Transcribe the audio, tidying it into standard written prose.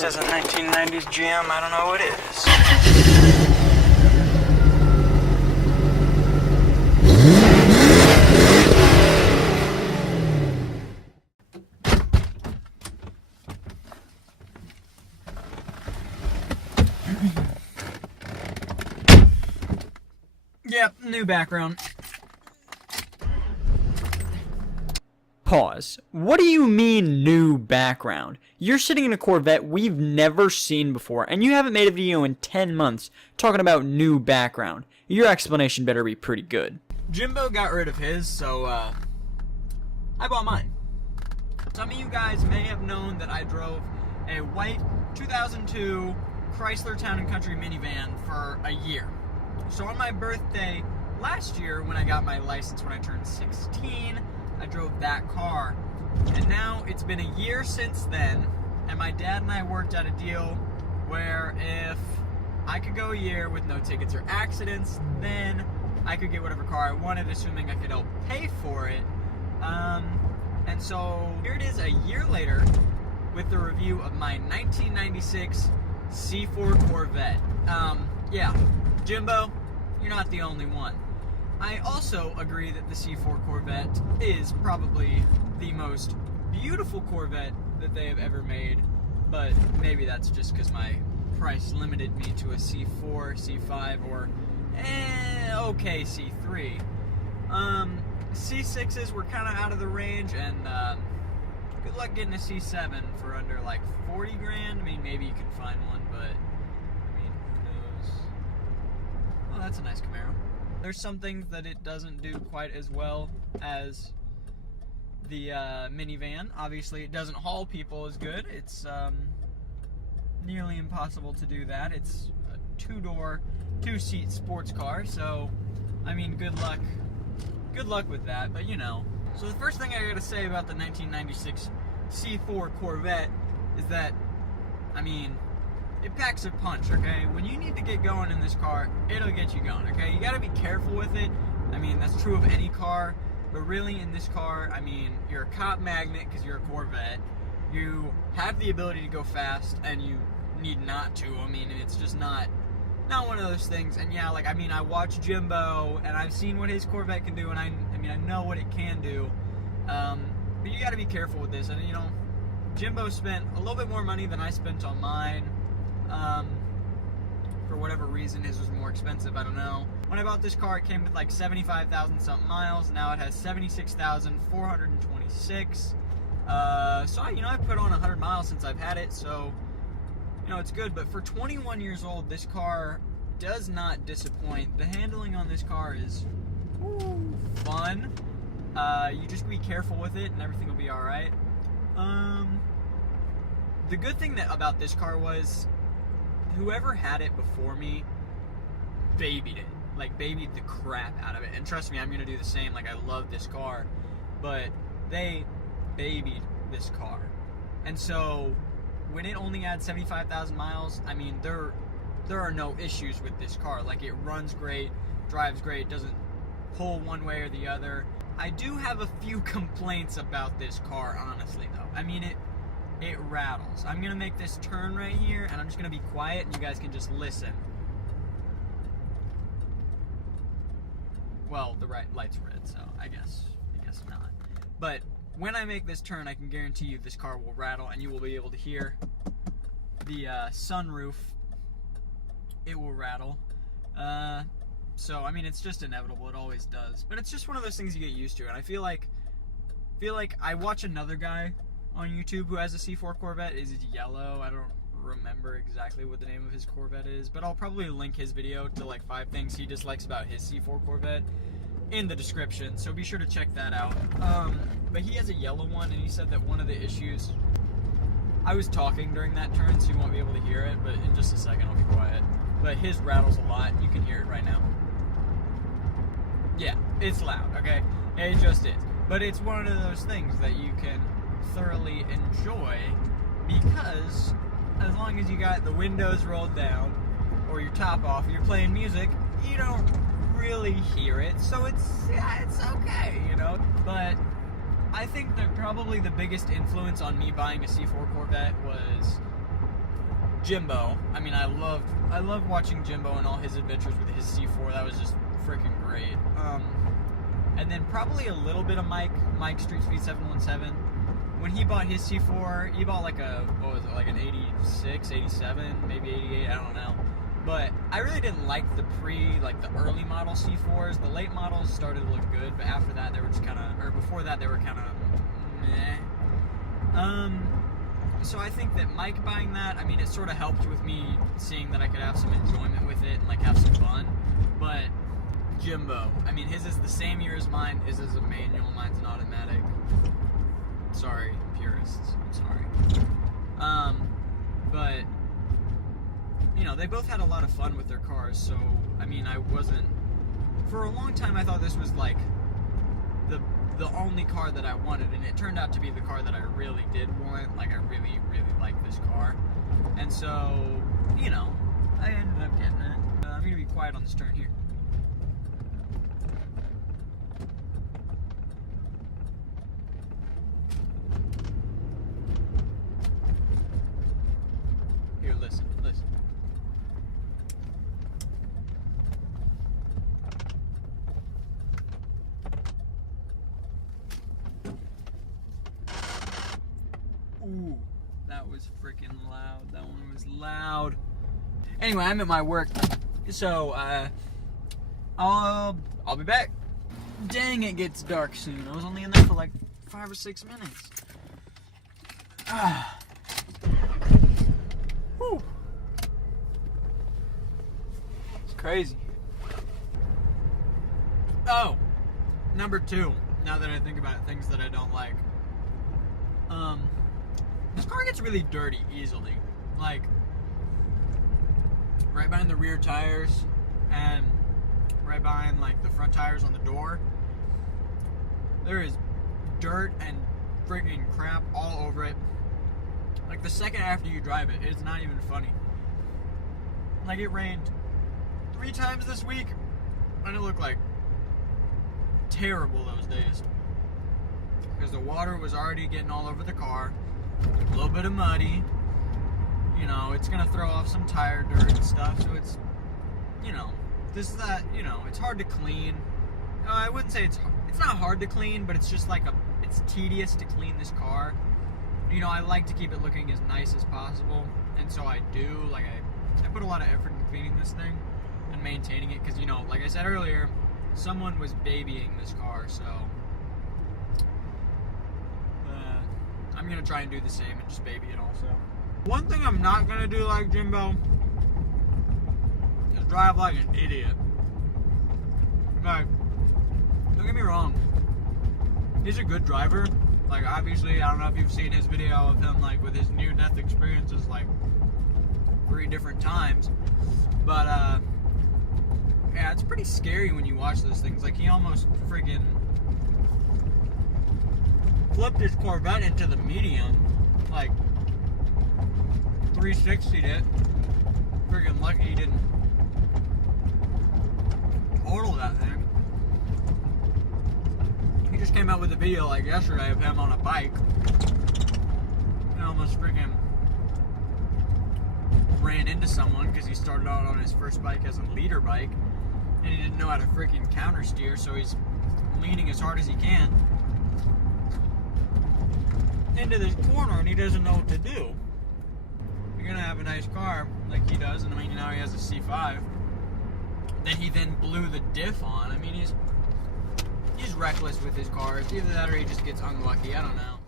this isn't 1990s GM, I don't know what is. Yep, new background. Pause. What do you mean new background? You're sitting in a Corvette we've never seen before, and you haven't made a video in 10 months talking about new background. Your explanation better be pretty good. Jimbo got rid of his, so I bought mine. Some of you guys may have known that I drove a white 2002 Chrysler Town & Country minivan for a year. So on my birthday last year, when I got my license when I turned 16, I drove that car. And now it's been a year since then, and my dad and I worked out a deal where if I could go a year with no tickets or accidents, then I could get whatever car I wanted, assuming I could help pay for it. And so here it is a year later with the review of my 1996 C4 Corvette. Yeah, Jimbo, you're not the only one. I also agree that the C4 Corvette is probably the most beautiful Corvette that they have ever made, but maybe that's just because my price limited me to a C4, C5, or okay C3. C6s were kind of out of the range, and good luck getting a C7 for under like 40 grand. I mean, maybe you can find one, but I mean, who knows? Oh, that's a nice Camaro. There's some things that it doesn't do quite as well as the minivan. Obviously, it doesn't haul people as good. It's nearly impossible to do that. It's a two-door, two-seat sports car, so I mean, good luck with that, but you know. So the first thing I gotta say about the 1996 C4 Corvette is that, I mean, it packs a punch, okay? When you need to get going in this car, it'll get you going, okay? You gotta be careful with it. I mean, that's true of any car, but really in this car, I mean, you're a cop magnet because you're a Corvette. You have the ability to go fast, and you need not to. I mean, it's just not one of those things. And yeah, like, I mean, I watch Jimbo, and I've seen what his Corvette can do, and I mean, I know what it can do. But you gotta be careful with this. And, you know, Jimbo spent a little bit more money than I spent on mine. For whatever reason, his was more expensive, I don't know. When I bought this car, it came with like 75,000 something miles. Now it has 76,426. So, you know, I've put on 100 miles since I've had it, so, you know, it's good. But for 21 years old, this car does not disappoint. The handling on this car is fun. You just be careful with it, and everything will be alright. The good thing about this car was, whoever had it before me babied it. Like, babied the crap out of it. And trust me, I'm going to do the same. Like, I love this car. But they babied this car. And so, when it only had 75,000 miles, I mean, there are no issues with this car. Like, it runs great, drives great, doesn't pull one way or the other. I do have a few complaints about this car, honestly, though. I mean, it rattles. I'm going to make this turn right here, and I'm just going to be quiet, and you guys can just listen. Well, the right light's red, so I guess not. But when I make this turn, I can guarantee you this car will rattle, and you will be able to hear the sunroof. It will rattle. So, I mean, it's just inevitable. It always does. But it's just one of those things you get used to, and I feel like I watch another guy on YouTube who has a C4 Corvette. Is it yellow? I don't remember exactly what the name of his Corvette is, but I'll probably link his video to like 5 things he dislikes about his C4 Corvette in the description, so be sure to check that out. But he has a yellow one, and he said that one of the issues, I was talking during that turn, so you won't be able to hear it, but in just a second I'll be quiet. But his rattles a lot. You can hear it right now. Yeah, it's loud, okay? It just is. But it's one of those things that you can thoroughly enjoy, because as long as you got the windows rolled down or your top off, you're playing music, you don't really hear it, so it's okay, you know. But I think that probably the biggest influence on me buying a C4 Corvette was Jimbo. I mean, I loved watching Jimbo and all his adventures with his C4. That was just freaking great. And then probably a little bit of Mike Streetspeed 717. When he bought his C4, he bought like a, what was it, like an 86, 87, maybe 88, I don't know. But I really didn't like the early model C4s. The late models started to look good, but after that they were just kind of, or before that they were kind of meh. So I think that Mike buying that, I mean, it sort of helped with me seeing that I could have some enjoyment with it and like have some fun. But Jimbo, I mean, his is the same year as mine. His is a manual, mine's an automatic. Sorry, purists. I'm sorry. But you know, they both had a lot of fun with their cars. So I mean, I wasn't. For a long time, I thought this was like the only car that I wanted, and it turned out to be the car that I really did want. Like, I really, really like this car, and so you know, I ended up getting it. I'm gonna be quiet on this turn here. Here, listen. Ooh, that was freaking loud. That one was loud. Anyway, I'm at my work, so I'll be back. Dang, it gets dark soon. I was only in there for like 5 or 6 minutes. Whew. It's crazy. Oh, number 2. Now that I think about it, things that I don't like. This car gets really dirty easily. Like, right behind the rear tires and right behind like the front tires on the door, there is dirt and friggin' crap all over it. Like, the second after you drive it, it's not even funny. Like, it rained 3 times this week and it looked like terrible those days because the water was already getting all over the car. A little bit of muddy, you know, it's gonna throw off some tire dirt and stuff, so it's, you know, you know, it's hard to clean. I wouldn't say it's not hard to clean, but it's just like it's tedious to clean this car. You know, I like to keep it looking as nice as possible, and so I do. Like, I put a lot of effort into cleaning this thing and maintaining it, because, you know, like I said earlier, someone was babying this car, so I'm going to try and do the same and just baby it also. One thing I'm not going to do like Jimbo is drive like an idiot. Like, don't get me wrong. He's a good driver. Like, obviously, I don't know if you've seen his video of him, like, with his near-death experiences, like, 3 different times. But, yeah, it's pretty scary when you watch those things. Like, he almost friggin' flipped his Corvette into the medium, like 360'd it. Friggin' lucky he didn't total that thing. He just came out with a video like yesterday of him on a bike and almost friggin' ran into someone because he started out on his first bike as a leader bike and he didn't know how to friggin' counter steer, so he's leaning as hard as he can into this corner and he doesn't know what to do. You're gonna have a nice car like he does, and I mean, now he has a C5 that he then blew the diff on. I mean, he's reckless with his cars. Either that or he just gets unlucky. I don't know.